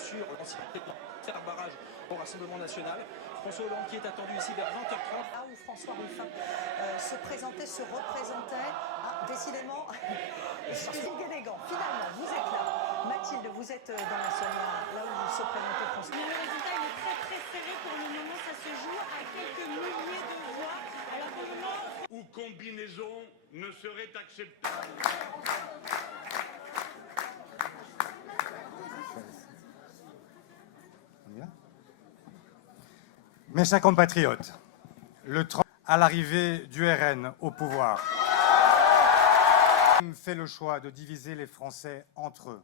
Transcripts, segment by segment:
sur l'ancien président faire barrage au Rassemblement national. François Hollande qui est attendu ici vers 20h30. Là où François Ruffin se présentait, se représentait, décidément, c'est élégant. Finalement, vous êtes là. Mathilde, vous êtes dans la salle, là où se présentait François. Le résultat il est très très serré pour le moment, ça se joue à quelques milliers de voix. Alors pour le moment... Ou combinaison ne serait acceptable. Mes chers compatriotes, le 30 à l'arrivée du RN au pouvoir, fait le choix de diviser les Français entre eux.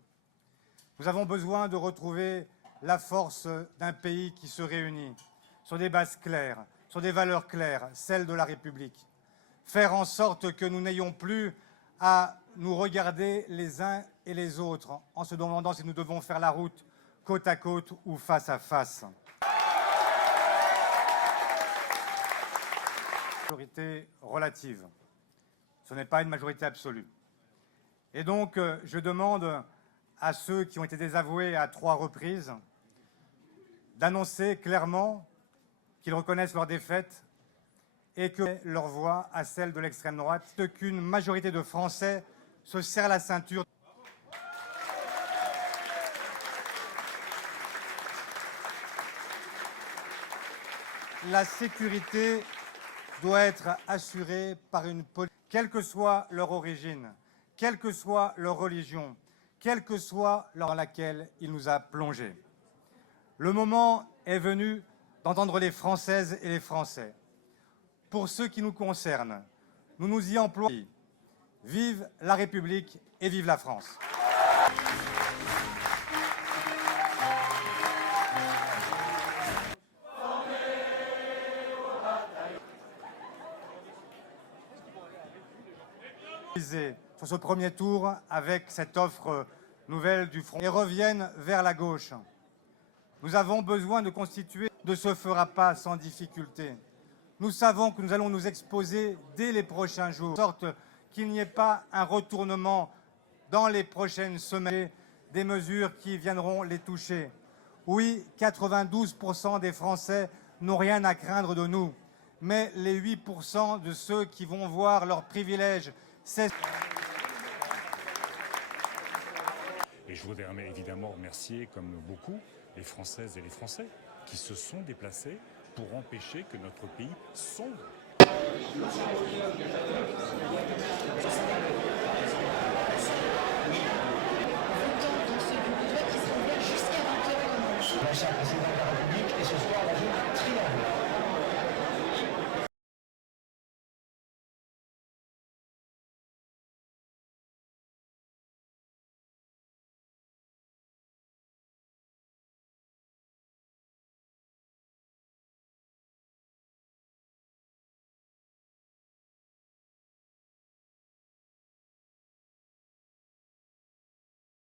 Nous avons besoin de retrouver la force d'un pays qui se réunit sur des bases claires, sur des valeurs claires, celles de la République. Faire en sorte que nous n'ayons plus à nous regarder les uns et les autres en se demandant si nous devons faire la route côte à côte ou face à face. Majorité relative. Ce n'est pas une majorité absolue. Et donc, je demande à ceux qui ont été désavoués à 3 reprises d'annoncer clairement qu'ils reconnaissent leur défaite et que leur voix à celle de l'extrême droite, qu'une majorité de Français se serre la ceinture. La sécurité doit être assurée par une politique, quelle que soit leur origine, quelle que soit leur religion, quelle que soit l'heure dans laquelle il nous a plongés. Le moment est venu d'entendre les Françaises et les Français. Pour ce qui nous concerne, nous nous y employons. Vive la République et vive la France. Sur ce premier tour avec cette offre nouvelle du Front et reviennent vers la gauche. Nous avons besoin de constituer, ne se fera pas sans difficulté. Nous savons que nous allons nous exposer dès les prochains jours, de sorte qu'il n'y ait pas un retournement dans les prochaines semaines des mesures qui viendront les toucher. Oui, 92% des Français n'ont rien à craindre de nous, mais les 8% de ceux qui vont voir leurs privilèges cesser. Et je voudrais évidemment remercier, comme beaucoup, les Françaises et les Français qui se sont déplacés pour empêcher que notre pays sombre. L'achat précédent